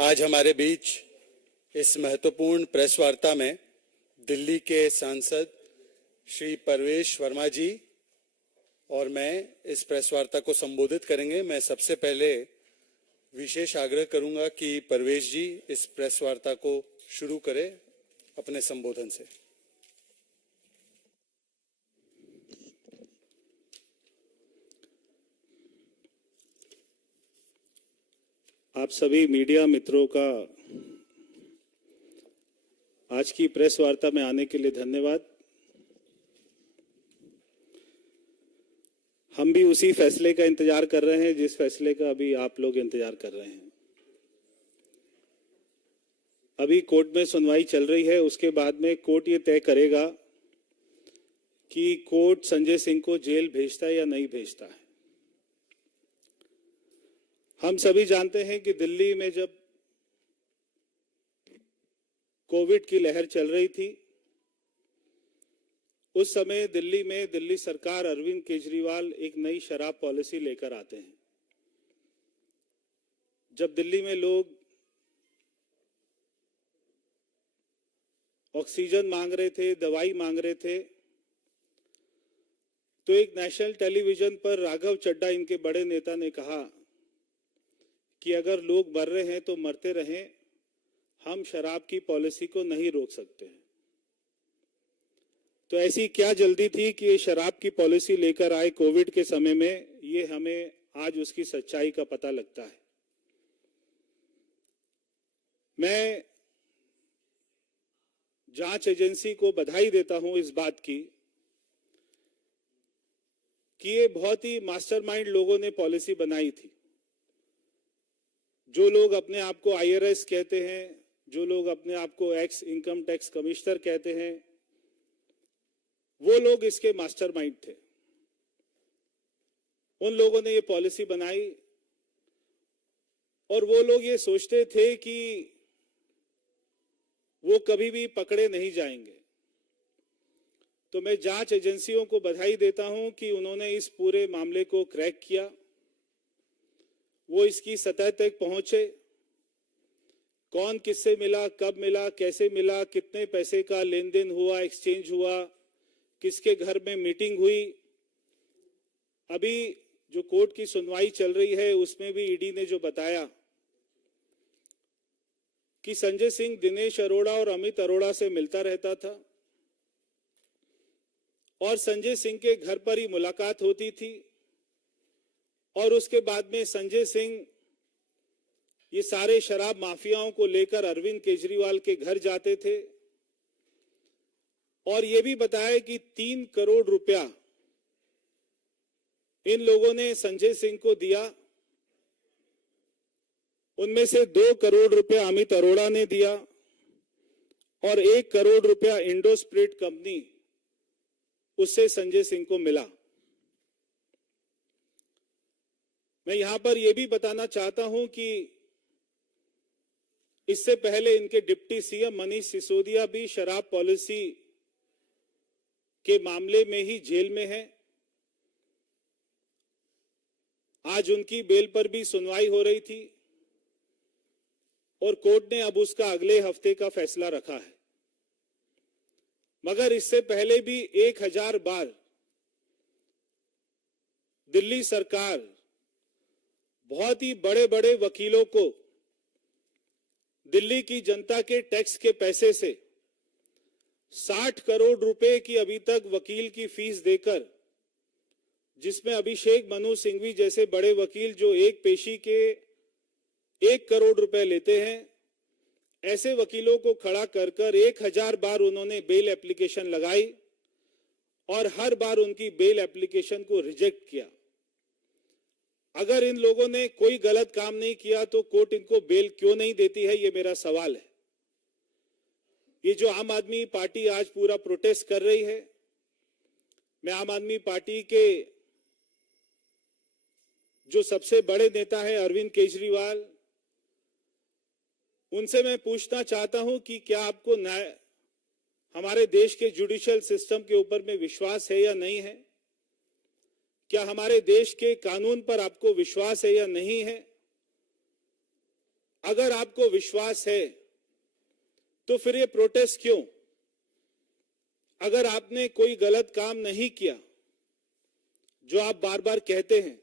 आज हमारे बीच इस महत्वपूर्ण प्रेस वार्ता में दिल्ली के सांसद श्री परवेश वर्मा जी और मैं इस प्रेस वार्ता को संबोधित करेंगे। मैं सबसे पहले विशेष आग्रह करूंगा कि परवेश जी इस प्रेस वार्ता को शुरू करें अपने संबोधन से। आप सभी मीडिया मित्रों का आज की प्रेस वार्ता में आने के लिए धन्यवाद। हम भी उसी फैसले का इंतजार कर रहे हैं जिस फैसले का अभी आप लोग इंतजार कर रहे हैं। अभी कोर्ट में सुनवाई चल रही है, उसके बाद में कोर्ट ये तय करेगा कि कोर्ट संजय सिंह को जेल भेजता है या नहीं भेजता है। हम सभी जानते हैं कि दिल्ली में जब कोविड की लहर चल रही थी, उस समय दिल्ली में दिल्ली सरकार अरविंद केजरीवाल एक नई शराब पॉलिसी लेकर आते हैं। जब दिल्ली में लोग ऑक्सीजन मांग रहे थे, दवाई मांग रहे थे, तो एक नेशनल टेलीविजन पर राघव चड्ढा, इनके बड़े नेता, ने कहा कि अगर लोग मर रहे हैं तो मरते रहें, हम शराब की पॉलिसी को नहीं रोक सकते। तो ऐसी क्या जल्दी थी कि ये शराब की पॉलिसी लेकर आए कोविड के समय में, ये हमें आज उसकी सच्चाई का पता लगता है। मैं जांच एजेंसी को बधाई देता हूं इस बात की कि ये बहुत ही मास्टरमाइंड लोगों ने पॉलिसी बनाई थी। जो लोग अपने आप को IRS कहते हैं, जो लोग अपने आप को एक्स इनकम टैक्स कमिश्नर कहते हैं, वो लोग इसके मास्टरमाइंड थे। उन लोगों ने ये पॉलिसी बनाई और वो लोग ये सोचते थे कि वो कभी भी पकड़े नहीं जाएंगे। तो मैं जांच एजेंसियों को बधाई देता हूं कि उन्होंने इस पूरे मामले को क्रैक किया, वो इसकी सतह तक पहुंचे। कौन किससे मिला, कब मिला, कैसे मिला, कितने पैसे का लेन देन हुआ, एक्सचेंज हुआ, किसके घर में मीटिंग हुई। अभी जो कोर्ट की सुनवाई चल रही है उसमें भी ईडी ने जो बताया कि संजय सिंह दिनेश अरोड़ा और अमित अरोड़ा से मिलता रहता था और संजय सिंह के घर पर ही मुलाकात होती थी और उसके बाद में संजय सिंह ये सारे शराब माफियाओं को लेकर अरविंद केजरीवाल के घर जाते थे और ये भी बताया कि 3 करोड़ रुपया इन लोगों ने संजय सिंह को दिया। उनमें से 2 करोड़ रुपया अमित अरोड़ा ने दिया और 1 करोड़ रुपया इंडो स्पिरिट कंपनी, उससे संजय सिंह को मिला। मैं यहां पर यह भी बताना चाहता हूं कि इससे पहले इनके डिप्टी सीएम मनीष सिसोदिया भी शराब पॉलिसी के मामले में ही जेल में है। आज उनकी बेल पर भी सुनवाई हो रही थी और कोर्ट ने अब उसका अगले हफ्ते का फैसला रखा है। मगर इससे पहले भी 1000 बार दिल्ली सरकार बहुत ही बड़े बड़े वकीलों को दिल्ली की जनता के टैक्स के पैसे से 60 करोड़ रुपए की अभी तक वकील की फीस देकर, जिसमें अभिषेक मनु सिंघवी जैसे बड़े वकील जो एक पेशी के 1 करोड़ रुपए लेते हैं, ऐसे वकीलों को खड़ा कर कर 1000 बार उन्होंने बेल एप्लीकेशन लगाई और हर बार उनकी बेल एप्लीकेशन को रिजेक्ट किया। अगर इन लोगों ने कोई गलत काम नहीं किया तो कोर्ट इनको बेल क्यों नहीं देती है, ये मेरा सवाल है। ये जो आम आदमी पार्टी आज पूरा प्रोटेस्ट कर रही है, मैं आम आदमी पार्टी के जो सबसे बड़े नेता है अरविंद केजरीवाल, उनसे मैं पूछना चाहता हूं कि क्या आपको हमारे देश के जुडिशियल सिस्टम के ऊपर में विश्वास है या नहीं है? क्या हमारे देश के कानून पर आपको विश्वास है या नहीं है? अगर आपको विश्वास है तो फिर ये प्रोटेस्ट क्यों? अगर आपने कोई गलत काम नहीं किया जो आप बार बार कहते हैं,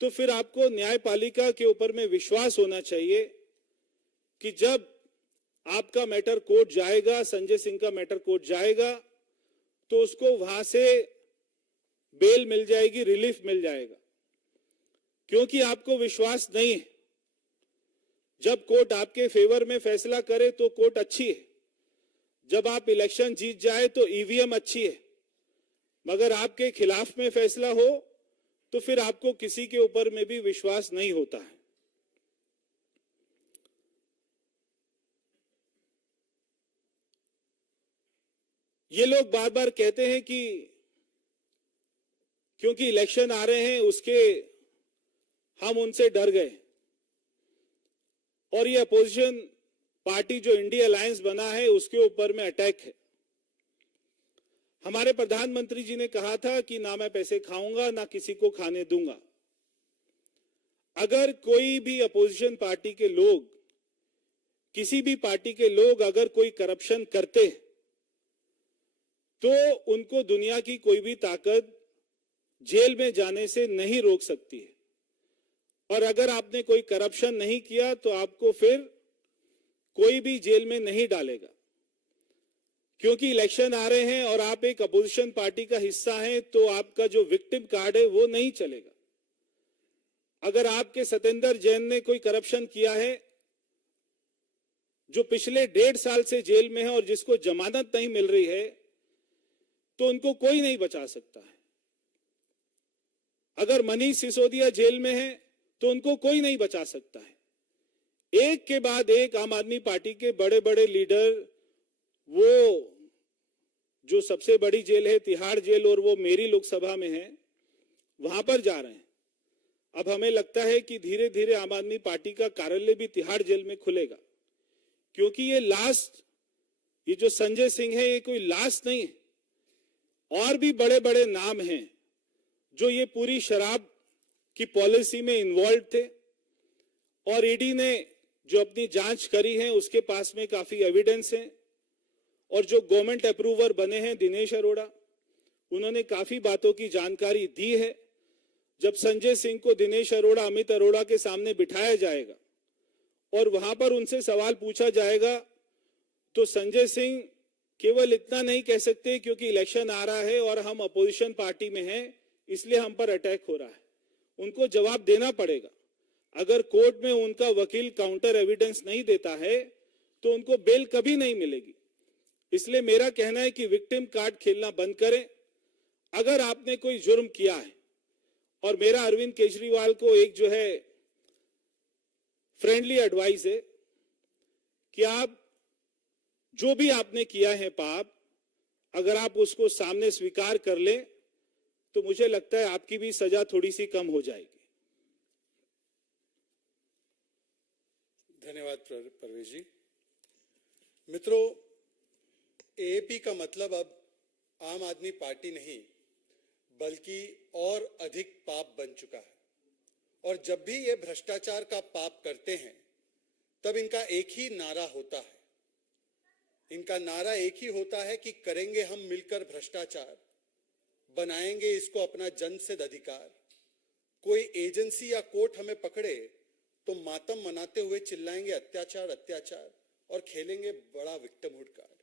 तो फिर आपको न्यायपालिका के ऊपर में विश्वास होना चाहिए कि जब आपका मैटर कोर्ट जाएगा, संजय सिंह का मैटर कोर्ट जाएगा, तो उसको वहां से बेल मिल जाएगी, रिलीफ मिल जाएगा। क्योंकि आपको विश्वास नहीं है। जब कोर्ट आपके फेवर में फैसला करे तो कोर्ट अच्छी है, जब आप इलेक्शन जीत जाए तो ईवीएम अच्छी है, मगर आपके खिलाफ में फैसला हो तो फिर आपको किसी के ऊपर में भी विश्वास नहीं होता है। ये लोग बार बार कहते हैं कि क्योंकि इलेक्शन आ रहे हैं उसके हम उनसे डर गए, और ये अपोजिशन पार्टी जो इंडिया अलायंस बना है उसके ऊपर में अटैक है। हमारे प्रधानमंत्री जी ने कहा था कि ना मैं पैसे खाऊंगा ना किसी को खाने दूंगा। अगर कोई भी अपोजिशन पार्टी के लोग, किसी भी पार्टी के लोग अगर कोई करप्शन करते तो उनको दुनिया की कोई भी ताकत जेल में जाने से नहीं रोक सकती है। और अगर आपने कोई करप्शन नहीं किया तो आपको फिर कोई भी जेल में नहीं डालेगा। क्योंकि इलेक्शन आ रहे हैं और आप एक अपोजिशन पार्टी का हिस्सा हैं, तो आपका जो विक्टिम कार्ड है वो नहीं चलेगा। अगर आपके सतेंद्र जैन ने कोई करप्शन किया है, जो पिछले 1.5 साल से जेल में है और जिसको जमानत नहीं मिल रही है, तो उनको कोई नहीं बचा सकता है। अगर मनीष सिसोदिया जेल में है तो उनको कोई नहीं बचा सकता है। एक के बाद एक आम आदमी पार्टी के बड़े बड़े लीडर, वो जो सबसे बड़ी जेल है तिहाड़ जेल और वो मेरी लोकसभा में है, वहां पर जा रहे हैं। अब हमें लगता है कि धीरे धीरे आम आदमी पार्टी का कार्यालय भी तिहाड़ जेल में खुलेगा, क्योंकि ये जो संजय सिंह है ये कोई लास्ट नहीं है। और भी बड़े बड़े नाम हैं जो ये पूरी शराब की पॉलिसी में इन्वॉल्व थे, और ईडी ने जो अपनी जांच करी है उसके पास में काफी एविडेंस है। और जो गवर्नमेंट अप्रूवर बने हैं दिनेश अरोड़ा, उन्होंने काफी बातों की जानकारी दी है। जब संजय सिंह को दिनेश अरोड़ा, अमित अरोड़ा के सामने बिठाया जाएगा और वहां पर उनसे सवाल पूछा जाएगा, तो संजय सिंह केवल इतना नहीं कह सकते क्योंकि इलेक्शन आ रहा है और हम अपोजिशन पार्टी में हैं इसलिए हम पर अटैक हो रहा है। उनको जवाब देना पड़ेगा। अगर कोर्ट में उनका वकील काउंटर एविडेंस नहीं देता है तो उनको बेल कभी नहीं मिलेगी। इसलिए मेरा कहना है कि विक्टिम कार्ड खेलना बंद करें। अगर आपने कोई जुर्म किया है, और मेरा अरविंद केजरीवाल को एक जो है फ्रेंडली एडवाइस है कि आप जो भी आपने किया है पाप, अगर आप उसको सामने स्वीकार कर लें तो मुझे लगता है आपकी भी सजा थोड़ी सी कम हो जाएगी। धन्यवाद परवेश जी। मित्रों, एएपी का मतलब अब आम आदमी पार्टी नहीं बल्कि और अधिक पाप बन चुका है। और जब भी ये भ्रष्टाचार का पाप करते हैं तब इनका एक ही नारा होता है। इनका नारा एक ही होता है कि करेंगे हम मिलकर भ्रष्टाचार, बनाएंगे इसको अपना जन्मसिद्ध अधिकार। कोई एजेंसी या कोर्ट हमें पकड़े तो मातम मनाते हुए चिल्लाएंगे अत्याचार अत्याचार और खेलेंगे बड़ा विक्टिमहुड कार्ड।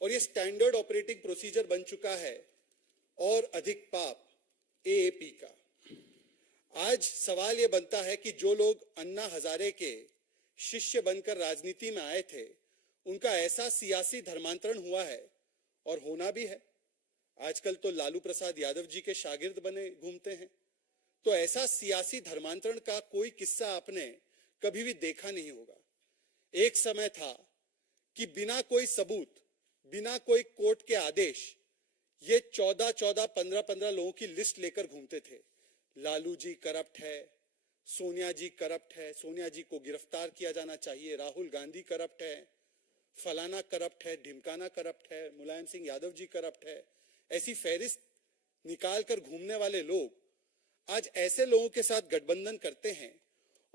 और ये स्टैंडर्ड ऑपरेटिंग प्रोसीजर बन चुका है और अधिक पाप एएपी का। आज सवाल ये बनता है कि जो लोग अन्ना हजारे के शिष्य बनकर राजनीति में आए थे, उनका ऐसा सियासी धर्मांतरण हुआ है और होना भी है। आजकल तो लालू प्रसाद यादव जी के शागिर्द बने घूमते हैं। तो ऐसा सियासी धर्मांतरण का कोई किस्सा आपने कभी भी देखा नहीं होगा। एक समय था कि बिना कोई सबूत, बिना कोई कोर्ट के आदेश, ये 14-14, 15-15 लोगों की लिस्ट लेकर घूमते थे। लालू जी करप्ट है, सोनिया जी करप्ट है, सोनिया जी को गिरफ्तार किया जाना चाहिए, राहुल गांधी करप्ट है, फलाना करप्ट है, ढिमकाना करप्ट है, मुलायम सिंह यादव जी करप्ट है। ऐसी फहरिस्त निकाल कर घूमने वाले लोग आज ऐसे लोगों के साथ गठबंधन करते हैं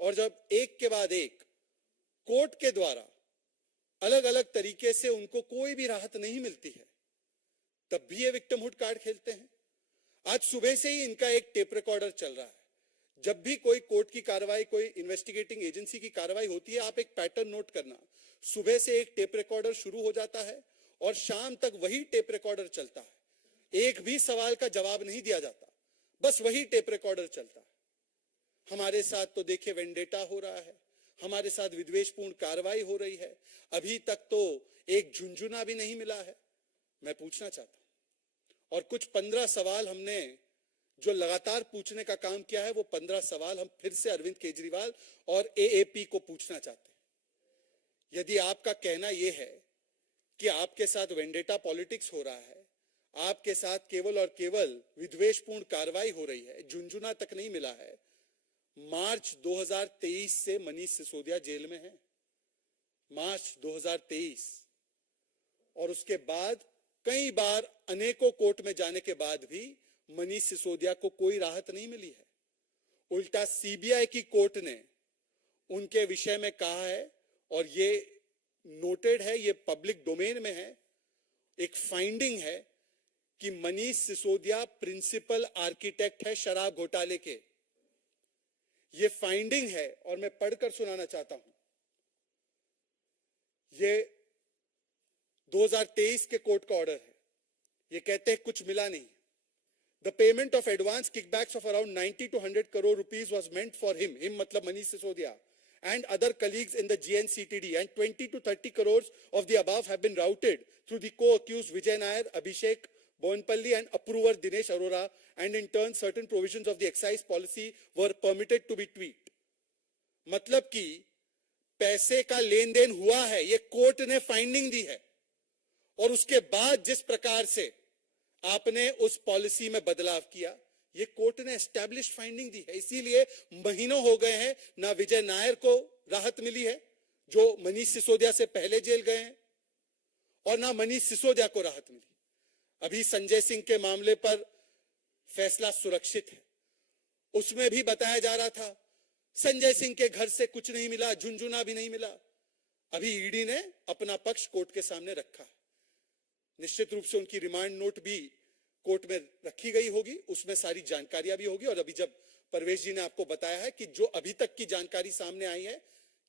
और जब एक के बाद एक कोर्ट के द्वारा अलग अलग तरीके से उनको कोई भी राहत नहीं मिलती है, तब भी ये विक्टिमहुड कार्ड खेलते हैं। आज सुबह से ही इनका एक टेप रिकॉर्डर चल रहा है। जब भी कोई कोर्ट की कार्रवाई, कोई इन्वेस्टिगेटिंग एजेंसी की कार्रवाई होती है, आप एक पैटर्न नोट करना, सुबह से एक टेप रिकॉर्डर शुरू हो जाता है और शाम तक वही टेप रिकॉर्डर चलता है। एक भी सवाल का जवाब नहीं दिया जाता, बस वही टेप रिकॉर्डर चलता है। हमारे साथ तो देखिए वेंडेटा हो रहा है, हमारे साथ विद्वेषपूर्ण कार्रवाई हो रही है। अभी तक तो एक झुंझुना भी नहीं मिला है। मैं पूछना चाहता हूं, और कुछ 15 सवाल हमने जो लगातार पूछने का काम किया है, वो 15 सवाल हम फिर से अरविंद केजरीवाल और एएपी को पूछना चाहते हैं। यदि आपका कहना यह है कि आपके साथ वेंडेटा पॉलिटिक्स हो रहा है, आपके साथ केवल और केवल विद्वेषपूर्ण कार्रवाई हो रही है, झुंझुना तक नहीं मिला है, मार्च 2023 से मनीष सिसोदिया जेल में है, मार्च 2023, और उसके बाद कई बार अनेकों कोर्ट में जाने के बाद भी मनीष सिसोदिया को कोई राहत नहीं मिली है। उल्टा सीबीआई की कोर्ट ने उनके विषय में कहा है, और ये नोटेड है, ये पब्लिक डोमेन में है, एक फाइंडिंग है कि मनीष सिसोदिया प्रिंसिपल आर्किटेक्ट है शराब घोटाले के। ये फाइंडिंग है और मैं पढ़कर सुनाना चाहता हूं। ये 2023 के कोर्ट का ऑर्डर है। ये कहते हैं कुछ मिला नहीं। The payment of advance kickbacks of around 90 to 100 crore rupees was meant for him मतलब Manish Sisodia, and other colleagues in the GNCTD, and 20 to 30 crores of the above have been routed through the co-accused Vijay Nair, Abhishek Bonpalli and approver Dinesh Arora, and in turn certain provisions of the excise policy were permitted to be tweaked। मतलब कि पैसे का लेन then हुआ है, ये court ने finding दी है, और उसके बाद जिस प्रकार से आपने उस पॉलिसी में बदलाव किया, ये कोर्ट ने एस्टैब्लिश फाइंडिंग दी है। इसीलिए महीनों हो गए हैं, ना विजय नायर को राहत मिली है जो मनीष सिसोदिया से पहले जेल गए हैं, और ना मनीष सिसोदिया को राहत मिली। अभी संजय सिंह के मामले पर फैसला सुरक्षित है, उसमें भी बताया जा रहा था संजय सिंह के घर से कुछ नहीं मिला, झुंझुना भी नहीं मिला। अभी ईडी ने अपना पक्ष कोर्ट के सामने रखा है। निश्चित रूप से उनकी रिमांड नोट भी कोर्ट में रखी गई होगी, उसमें सारी जानकारियां भी होगी। और अभी जब परवेश जी ने आपको बताया है कि जो अभी तक की जानकारी सामने आई है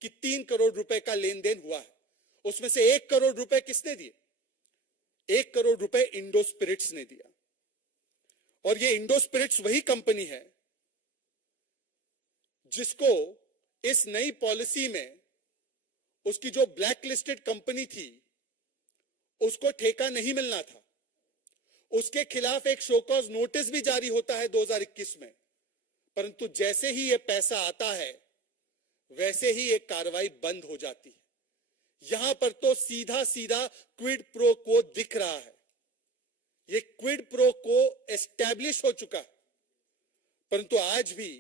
कि 3 करोड़ रुपए का लेन देन हुआ है, उसमें से 1 करोड़ रुपए किसने दिए? 1 करोड़ रुपए इंडो स्पिरिट्स ने दिया। और ये इंडो स्पिरिट्स वही कंपनी है जिसको इस नई पॉलिसी में उसकी जो ब्लैक लिस्टेड कंपनी थी उसको ठेका नहीं मिलना था। उसके खिलाफ एक शोकॉज नोटिस भी जारी होता है 2021 में, परंतु जैसे ही ये पैसा आता है वैसे ही एक कार्रवाई बंद हो जाती है। यहां पर तो सीधा सीधा क्विड प्रो को दिख रहा है। ये क्विड प्रो को एस्टैब्लिश हो चुका है, परंतु आज भी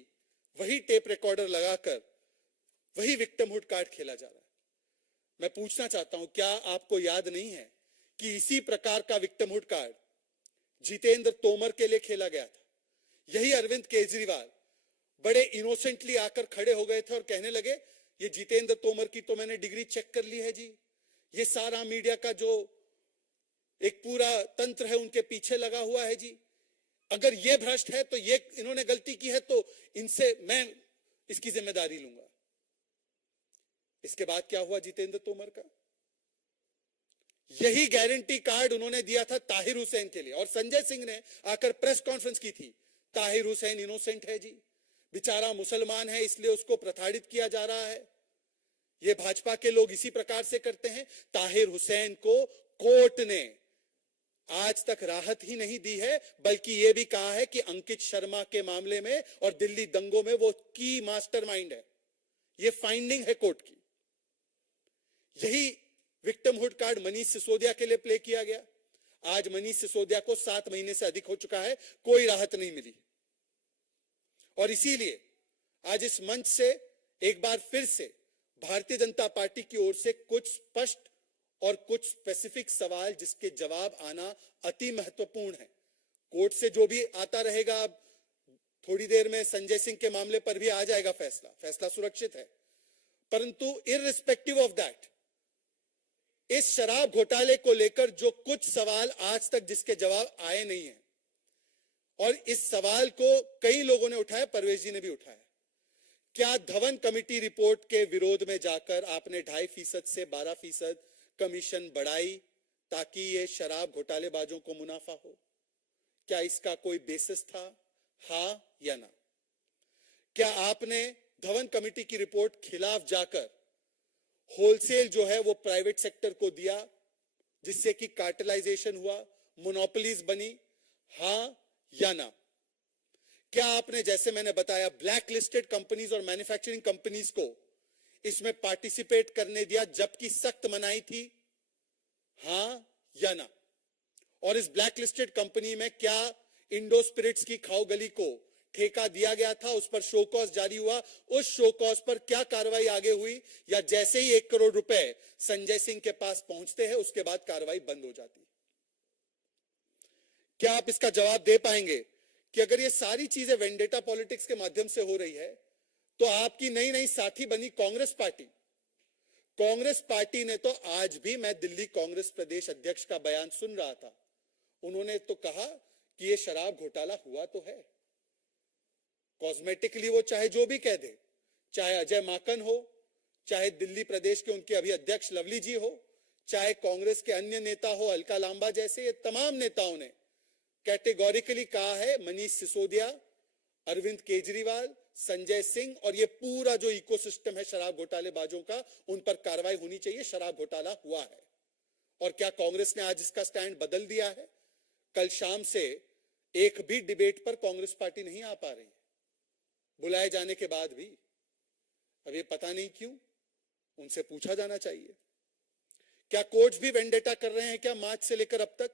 वही टेप रिकॉर्डर लगाकर वही विक्टिमहुड कार्ड खेला जा रहा है। मैं पूछना चाहता हूं, क्या आपको याद नहीं है कि इसी प्रकार का विक्टिमहुड कार्ड जितेंद्र तोमर के लिए खेला गया था? यही अरविंद केजरीवाल बड़े इनोसेंटली आकर खड़े हो गए थे और कहने लगे ये जितेंद्र तोमर की तो मैंने डिग्री चेक कर ली है जी, ये सारा मीडिया का जो एक पूरा तंत्र है उनके पीछे लगा हुआ है जी, अगर ये भ्रष्ट है तो ये इन्होंने गलती की है तो इनसे मैं इसकी जिम्मेदारी लूंगा। इसके बाद क्या हुआ जितेंद्र तोमर का? यही गारंटी कार्ड उन्होंने दिया था ताहिर हुसैन के लिए, और संजय सिंह ने आकर प्रेस कॉन्फ्रेंस की थी, ताहिर हुसैन इनोसेंट है जी, बेचारा मुसलमान है इसलिए उसको प्रताड़ित किया जा रहा है। ये भाजपा के लोग इसी प्रकार से करते हैं। ताहिर हुसैन को कोर्ट ने आज तक राहत ही नहीं दी है, बल्कि यह भी कहा है कि अंकित शर्मा के मामले में और दिल्ली दंगों में वो की मास्टरमाइंड है। ये फाइंडिंग है कोर्ट की। यही विक्टिमहुड कार्ड मनीष सिसोदिया के लिए प्ले किया गया। आज मनीष सिसोदिया को 7 महीने से अधिक हो चुका है, कोई राहत नहीं मिली। और इसीलिए आज इस मंच से एक बार फिर से भारतीय जनता पार्टी की ओर से कुछ स्पष्ट और कुछ स्पेसिफिक सवाल जिसके जवाब आना अति महत्वपूर्ण है। कोर्ट से जो भी आता रहेगा, थोड़ी देर में संजय सिंह के मामले पर भी आ जाएगा फैसला, फैसला सुरक्षित है। परंतु इररिस्पेक्टिव ऑफ दैट, इस शराब घोटाले को लेकर जो कुछ सवाल आज तक जिसके जवाब आए नहीं है, और इस सवाल को कई लोगों ने उठाया, परवेज जी ने भी उठाया, क्या धवन कमेटी रिपोर्ट के विरोध में जाकर आपने 2.5% से 12% कमीशन बढ़ाई ताकि ये शराब घोटालेबाजों को मुनाफा हो? क्या इसका कोई बेसिस था? हाँ या ना? क्या आपने धवन कमेटी की रिपोर्ट खिलाफ जाकर होलसेल जो है वो प्राइवेट सेक्टर को दिया, जिससे कि कार्टेलाइजेशन हुआ, मोनोपोलीज बनी? हाँ या ना? क्या आपने, जैसे मैंने बताया, ब्लैक लिस्टेड कंपनीज और मैन्युफैक्चरिंग कंपनीज को इसमें पार्टिसिपेट करने दिया जबकि सख्त मनाही थी? हाँ या ना? और इस ब्लैक लिस्टेड कंपनी में क्या इंडो स्पिरिट्स की खाओ गली को ठेका दिया गया था? उस पर शो कॉज जारी हुआ, उस शो कॉज पर क्या कार्रवाई आगे हुई, या जैसे ही 1 करोड़ रुपए संजय सिंह के पास पहुंचते हैं उसके बाद कार्रवाई बंद हो जाती है? क्या आप इसका जवाब दे पाएंगे कि अगर ये सारी चीजें वेंडेटा पॉलिटिक्स के माध्यम से हो रही है, तो आपकी नई नई साथी बनी कांग्रेस पार्टी, कांग्रेस पार्टी ने तो आज भी, मैं दिल्ली कांग्रेस प्रदेश अध्यक्ष का बयान सुन रहा था, उन्होंने तो कहा कि ये शराब घोटाला हुआ तो है। कॉस्मेटिकली वो चाहे जो भी कह दे, चाहे अजय माकन हो, चाहे दिल्ली प्रदेश के उनके अभी अध्यक्ष लवली जी हो, चाहे कांग्रेस के अन्य नेता हो, अलका लांबा जैसे, ये तमाम नेताओं ने कैटेगोरिकली कहा है, मनीष सिसोदिया, अरविंद केजरीवाल, संजय सिंह और ये पूरा जो इकोसिस्टम है शराब घोटालेबाजों का, उन पर कार्रवाई होनी चाहिए, शराब घोटाला हुआ है। और क्या कांग्रेस ने आज इसका स्टैंड बदल दिया है? कल शाम से एक भी डिबेट पर कांग्रेस पार्टी नहीं आ पा रही है, बुलाए जाने के बाद भी। अब ये पता नहीं क्यों, उनसे पूछा जाना चाहिए। क्या कोर्ट्स भी वेंडेटा कर रहे हैं क्या? मार्च से लेकर अब तक,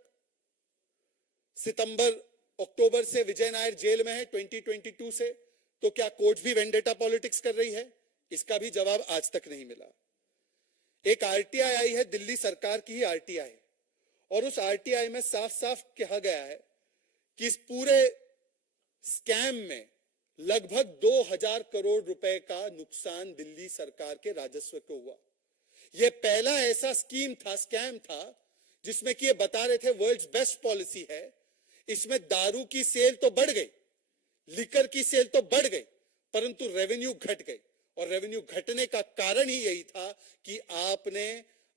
सितंबर अक्टूबर से विजय नायर जेल में है 2022 से, तो क्या कोर्ट भी वेंडेटा पॉलिटिक्स कर रही है? इसका भी जवाब आज तक नहीं मिला। एक आरटीआई आई है, दिल्ली सरकार की ही आरटीआई, और उस आरटीआई में साफ साफ कहा गया है कि इस पूरे स्कैम में लगभग 2000 करोड़ रुपए का नुकसान दिल्ली सरकार के राजस्व को हुआ। यह पहला ऐसा स्कैम था जिसमें कि ये बता रहे थे वर्ल्ड्स बेस्ट पॉलिसी है, इसमें दारू की सेल तो बढ़ गई, लिकर की सेल तो बढ़ गई, परंतु रेवेन्यू घट गई। और रेवेन्यू घटने का कारण ही यही था कि आपने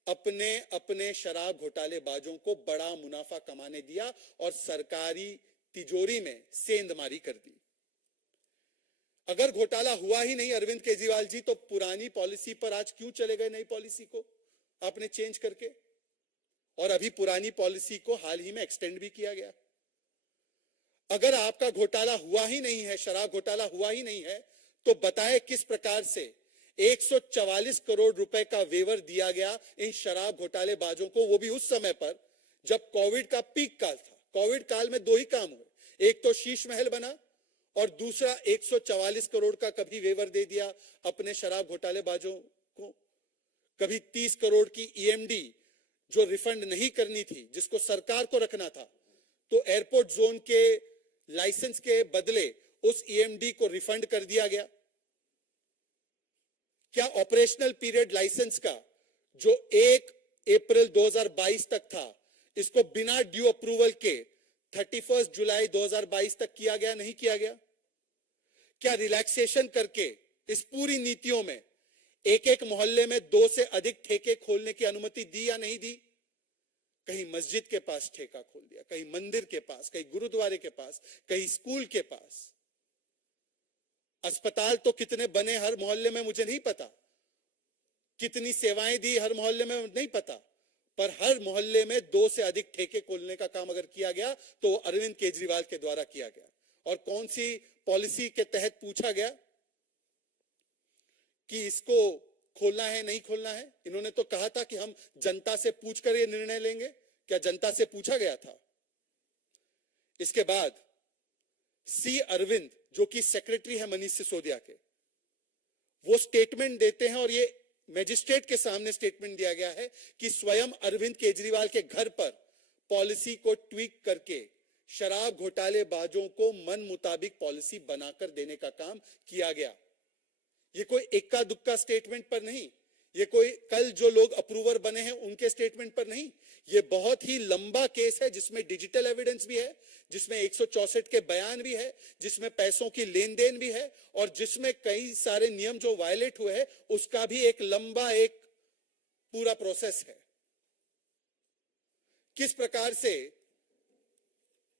अपने अपने शराब घोटालेबाजों को बड़ा मुनाफा कमाने दिया और सरकारी तिजोरी में सेंधमारी कर दी। अगर घोटाला हुआ ही नहीं अरविंद केजरीवाल जी, तो पुरानी पॉलिसी पर आज क्यों चले गए नई पॉलिसी को आपने चेंज करके? और अभी पुरानी पॉलिसी को हाल ही में एक्सटेंड भी किया गया। अगर आपका घोटाला हुआ ही नहीं है, शराब घोटाला हुआ ही नहीं है, तो बताएं किस प्रकार से 144 करोड़ रुपए का वेवर दिया गया इन शराब घोटालेबाजों को, वो भी उस समय पर जब कोविड का पीक काल था। कोविड काल में 2 ही काम हुए, एक तो शीश महल बना और दूसरा 144 करोड़ का कभी वेवर दे दिया अपने शराब घोटालेबाजों को, कभी 30 करोड़ की ईएमडी जो रिफंड नहीं करनी थी, जिसको सरकार को रखना था, तो एयरपोर्ट जोन के लाइसेंस के बदले उस ईएमडी को रिफंड कर दिया गया। क्या ऑपरेशनल पीरियड लाइसेंस का जो 1 अप्रैल 2022 तक था, इसको बिना ड्यू अप्रूवल के 31 जुलाई 2022 तक किया गया? नहीं किया गया। क्या रिलैक्सेशन करके इस पूरी नीतियों में एक एक मोहल्ले में 2 से अधिक ठेके खोलने की अनुमति दी या नहीं दी? कहीं मस्जिद के पास ठेका खोल दिया, कहीं मंदिर के पास, कहीं गुरुद्वारे के पास, कहीं स्कूल के पास। अस्पताल तो कितने बने हर मोहल्ले में मुझे नहीं पता, कितनी सेवाएं दी हर मोहल्ले में नहीं पता, पर हर मोहल्ले में 2 से अधिक ठेके खोलने का काम अगर किया गया तो वो अरविंद केजरीवाल के द्वारा किया गया। और कौन सी पॉलिसी के तहत पूछा गया कि इसको खोलना है नहीं खोलना है? इन्होंने तो कहा था कि हम जनता से पूछकर ये निर्णय लेंगे। क्या जनता से पूछा गया था? इसके बाद सी अरविंद, जो कि सेक्रेटरी है मनीष सिसोदिया के, वो स्टेटमेंट देते हैं, और ये मैजिस्ट्रेट के सामने स्टेटमेंट दिया गया है कि स्वयं अरविंद केजरीवाल के घर पर पॉलिसी को ट्वीक करके शराब घोटालेबाजों को मन मुताबिक पॉलिसी बनाकर देने का काम किया गया। ये कोई इक्का दुक्का स्टेटमेंट पर नहीं, ये कोई कल जो लोग अप्रूवर बने हैं उनके स्टेटमेंट पर नहीं, ये बहुत ही लंबा केस है जिसमें डिजिटल एविडेंस भी है, जिसमें 164 के बयान भी है, जिसमें पैसों की लेन देन भी है और जिसमें कई सारे नियम जो वायलेट हुए हैं उसका भी एक लंबा एक पूरा प्रोसेस है। किस प्रकार से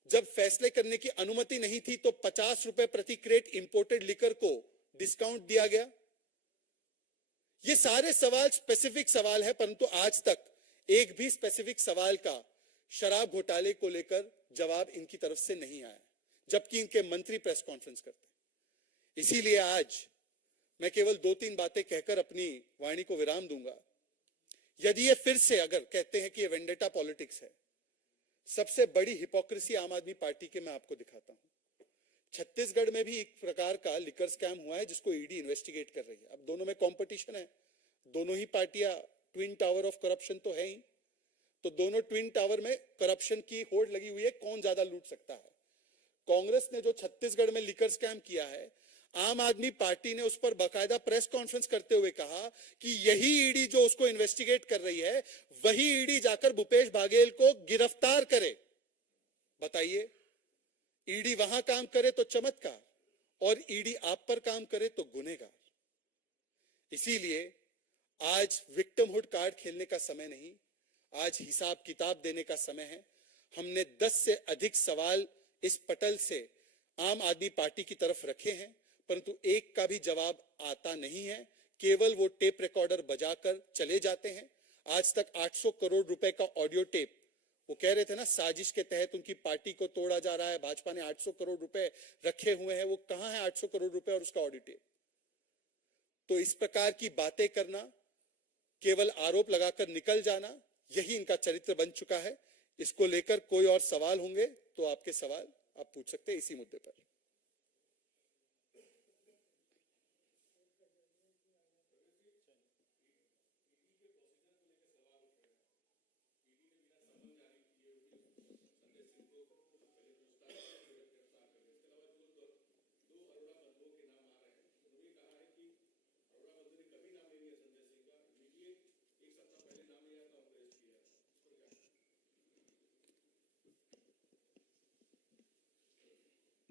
जब फैसले करने की अनुमति नहीं थी तो 50 रुपए प्रति क्रेट इंपोर्टेड लिकर को डिस्काउंट दिया गया। ये सारे सवाल स्पेसिफिक सवाल है, परंतु आज तक एक भी स्पेसिफिक सवाल का शराब घोटाले को लेकर जवाब इनकी तरफ से नहीं आया, जबकि इनके मंत्री प्रेस कॉन्फ्रेंस करते हैं। इसीलिए आज मैं केवल 2-3 बातें कहकर अपनी वाणी को विराम दूंगा। यदि ये फिर से अगर कहते हैं कि ये वेंडेटा पॉलिटिक्स है, सबसे बड़ी हिपोक्रेसी आम आदमी पार्टी के मैं आपको दिखाता हूं। छत्तीसगढ़ में भी एक प्रकार का लिकर स्कैम हुआ है जिसको ईडी इन्वेस्टिगेट कर रही है। अब दोनों में कंपटीशन है, दोनों ही पार्टियां ट्विन टावर ऑफ करप्शन तो है ही, तो दोनों ट्विन टावर में करप्शन की होड़ लगी हुई है, कौन ज्यादा लूट सकता है। कांग्रेस ने जो छत्तीसगढ़ में लिकर स्कैम किया है, आम आदमी पार्टी ने उस पर बाकायदा प्रेस कॉन्फ्रेंस करते हुए कहा कि यही ईडी जो उसको इन्वेस्टिगेट कर रही है, वही ईडी जाकर भूपेश बाघेल को गिरफ्तार करे। बताइए, ईडी वहां काम करे तो चमत्कार और ईडी आप पर काम करे तो गुनहगार। इसीलिए आज विक्टिमहुड कार्ड खेलने का समय नहीं, आज हिसाब किताब देने का समय है। हमने 10 से अधिक सवाल इस पटल से आम आदमी पार्टी की तरफ रखे हैं, परंतु एक का भी जवाब आता नहीं है। केवल वो टेप रिकॉर्डर बजाकर चले जाते हैं। आज तक 800 करोड़ रुपए का ऑडियो टेप, वो कह रहे थे ना साजिश के तहत उनकी पार्टी को तोड़ा जा रहा है, भाजपा ने 800 करोड़ रुपए रखे हुए हैं, वो कहां है 800 करोड़ रुपए और उसका ऑडियो टेप। तो इस प्रकार की बातें करना, केवल आरोप लगाकर निकल जाना, यही इनका चरित्र बन चुका है। इसको लेकर कोई और सवाल होंगे तो आपके सवाल आप पूछ सकते हैं इसी मुद्दे पर।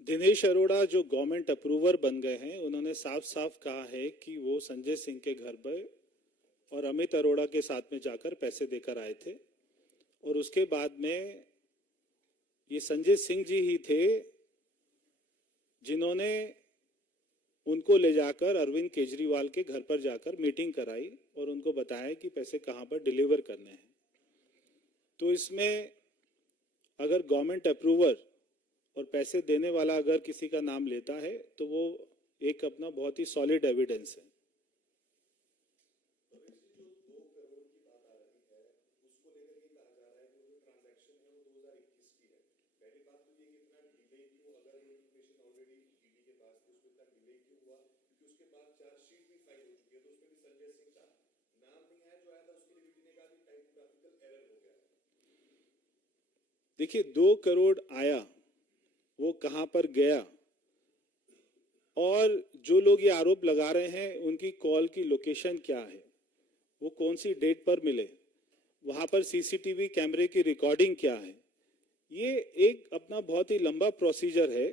दिनेश अरोड़ा जो गवर्नमेंट अप्रूवर बन गए हैं, उन्होंने साफ साफ कहा है कि वो संजय सिंह के घर पर और अमित अरोड़ा के साथ में जाकर पैसे देकर आए थे और उसके बाद में ये संजय सिंह जी ही थे जिन्होंने उनको ले जाकर अरविंद केजरीवाल के घर पर जाकर मीटिंग कराई और उनको बताया कि पैसे कहाँ पर डिलीवर करने हैं। तो इसमें अगर गवर्नमेंट अप्रूवर और पैसे देने वाला अगर किसी का नाम लेता है तो वो एक अपना बहुत ही सॉलिड एविडेंस है। देखिए, 2 करोड़ आया, वो कहां पर गया, और जो लोग ये आरोप लगा रहे हैं उनकी कॉल की लोकेशन क्या है, वो कौन सी डेट पर मिले, वहां पर सीसीटीवी कैमरे की रिकॉर्डिंग क्या है, ये एक अपना बहुत ही लंबा प्रोसीजर है।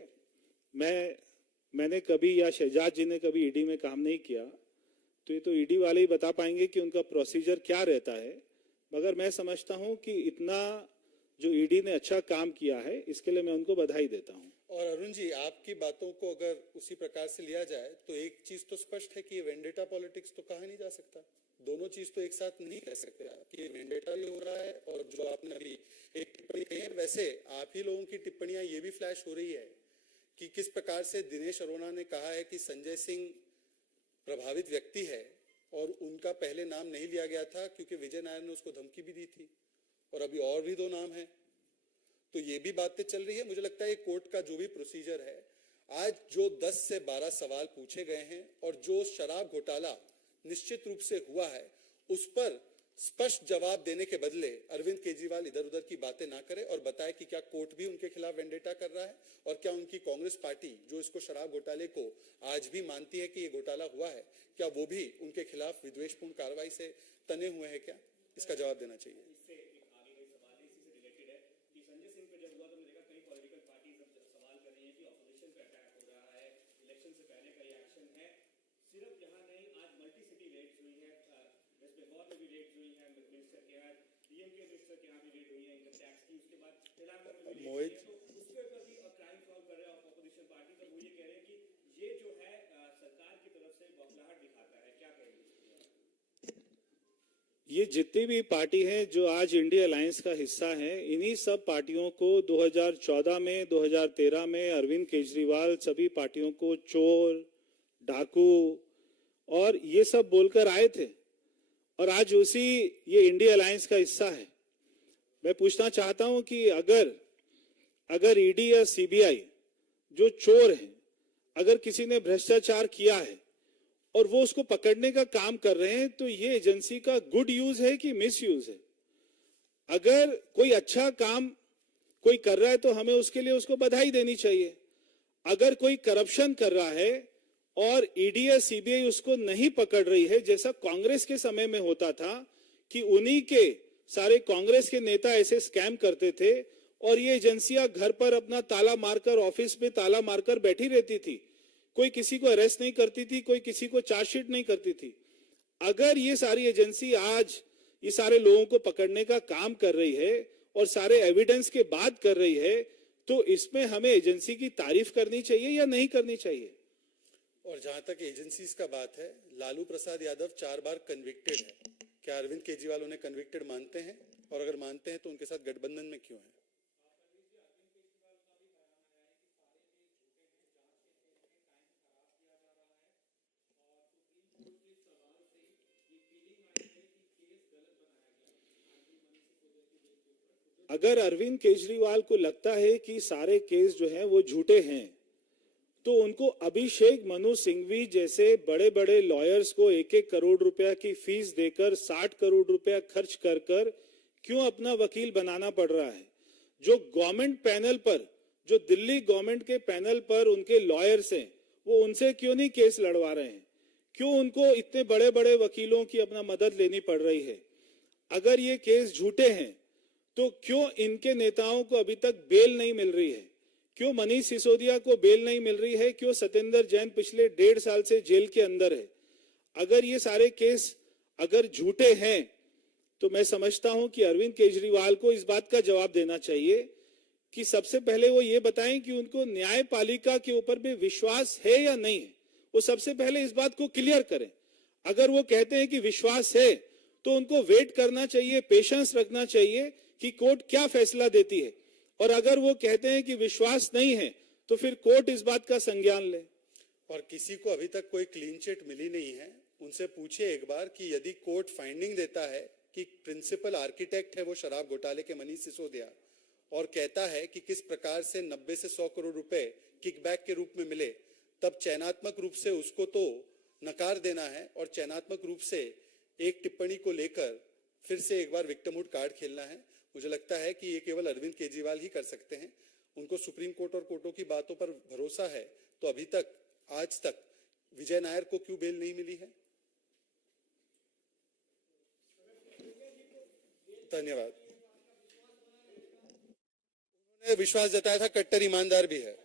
मैंने कभी या शहजाद जी ने कभी ईडी में काम नहीं किया, तो ये तो ईडी वाले ही बता पाएंगे कि उनका प्रोसीजर क्या रहता है। मगर मैं समझता हूं कि इतना जो ईडी ने अच्छा काम किया है, इसके लिए मैं उनको बधाई देता हूं। और अरुण जी, आपकी बातों को अगर उसी प्रकार से लिया जाए तो एक चीज तो स्पष्ट है कि ये वेंडेटा पॉलिटिक्स तो कहा नहीं जा सकता। दोनों चीज तो एक साथ नहीं कह सकते आप कि वेंडेटा भी हो रहा है और जो आपने अभी एक टिप्पणी कही है, वैसे आप ही लोगों की टिप्पणियां ये भी फ्लैश हो रही है कि किस प्रकार से दिनेश अरोड़ा ने कहा है कि संजय सिंह प्रभावित व्यक्ति है और उनका पहले नाम नहीं लिया गया था क्योंकि विजय नायर ने उसको धमकी भी दी थी, और अभी और भी 2 नाम हैं। तो ये भी बातें चल रही है। मुझे लगता है कोर्ट का जो भी प्रोसीजर है, आज जो 10 से 12 सवाल पूछे गए हैं और जो शराब घोटाला निश्चित रूप से हुआ है, उस पर स्पष्ट जवाब देने के बदले अरविंद केजरीवाल इधर उधर की बातें ना करे और बताए कि क्या कोर्ट भी उनके खिलाफ वेंडेटा कर रहा है और क्या उनकी कांग्रेस पार्टी जो इसको शराब घोटाले को आज भी मानती है कि ये घोटाला हुआ है, क्या वो भी उनके खिलाफ विद्वेषपूर्ण कार्रवाई से तने हुए हैं? क्या इसका जवाब देना चाहिए। मोहित, ये जितनी भी पार्टी हैं जो आज इंडिया अलायंस का हिस्सा हैं, इन्हीं सब पार्टियों को 2014 में, 2013 में अरविंद केजरीवाल सभी पार्टियों को चोर, डाकू और ये सब बोलकर आए थे और आज उसी ये इंडिया अलायंस का हिस्सा है। मैं पूछना चाहता हूं कि अगर ईडी या सीबीआई जो चोर है, अगर किसी ने भ्रष्टाचार किया है और वो उसको पकड़ने का काम कर रहे हैं, तो ये एजेंसी का गुड यूज है कि मिस यूज है? अगर कोई अच्छा काम कोई कर रहा है तो हमें उसके लिए उसको बधाई देनी चाहिए। अगर कोई करप्शन कर रहा है और ईडी या सीबीआई उसको नहीं पकड़ रही है, जैसा कांग्रेस के समय में होता था कि उन्हीं के सारे कांग्रेस के नेता ऐसे स्कैम करते थे और ये एजेंसियां घर पर अपना ताला मारकर, ऑफिस में ताला मारकर बैठी रहती थी, कोई किसी को अरेस्ट नहीं करती थी, कोई किसी को चार्जशीट नहीं करती थी। अगर ये सारी एजेंसी आज ये सारे लोगों को पकड़ने का काम कर रही है और सारे एविडेंस के बाद कर रही है, तो इसमें हमें एजेंसी की तारीफ करनी चाहिए या नहीं करनी चाहिए? और जहां तक एजेंसीज का बात है, लालू प्रसाद यादव 4 बार कन्विक्टेड है। क्या अरविंद केजरीवाल उन्हें कन्विक्टेड मानते हैं? और अगर मानते हैं तो उनके साथ गठबंधन में क्यों है? अगर अरविंद केजरीवाल को लगता है कि सारे केस जो हैं वो झूठे हैं, तो उनको अभिषेक मनु सिंघवी जैसे बड़े बड़े लॉयर्स को 1-1 करोड़ रुपया की फीस देकर 60 करोड़ रुपया खर्च कर क्यों अपना वकील बनाना पड़ रहा है? जो गवर्नमेंट पैनल पर, जो दिल्ली गवर्नमेंट के पैनल पर उनके लॉयर्स हैं, वो उनसे क्यों नहीं केस लड़वा रहे हैं? क्यों उनको इतने बड़े बड़े वकीलों की अपना मदद लेनी पड़ रही है? अगर ये केस झूठे हैं तो क्यों इनके नेताओं को अभी तक बेल नहीं मिल रही है? क्यों मनीष सिसोदिया को बेल नहीं मिल रही है? क्यों सत्येंद्र जैन पिछले 1.5 साल से जेल के अंदर है? अगर ये सारे केस अगर झूठे हैं तो मैं समझता हूं कि अरविंद केजरीवाल को इस बात का जवाब देना चाहिए कि सबसे पहले वो ये बताएं कि उनको न्यायपालिका के ऊपर भी विश्वास है या नहीं है। वो सबसे पहले इस बात को क्लियर करें। अगर वो कहते हैं कि विश्वास है तो उनको वेट करना चाहिए, पेशेंस रखना चाहिए कि कोर्ट क्या फैसला देती है, और अगर वो कहते हैं कि विश्वास नहीं है तो फिर कोर्ट इस बात का संज्ञान ले। और किसी को अभी तक कोई क्लीन चिट मिली नहीं है, उनसे पूछिए एक बार कि यदि कोर्ट फाइंडिंग देता है कि प्रिंसिपल आर्किटेक्ट है वो शराब घोटाले के मनीष सिसोदिया, और कहता है कि किस प्रकार से 90 से 100 करोड़ रुपए किकबैक के रूप में मिले, तब चयनात्मक रूप से उसको तो नकार देना है और चयनात्मक रूप से एक टिप्पणी को लेकर फिर से एक बार विक्टिमहुड कार्ड खेलना है। मुझे लगता है कि ये केवल अरविंद केजरीवाल ही कर सकते हैं। उनको सुप्रीम कोर्ट और कोर्टों की बातों पर भरोसा है, तो अभी तक, आज तक विजय नायर को क्यों बेल नहीं मिली है? धन्यवाद। उन्होंने विश्वास जताया था, कट्टर ईमानदार भी है।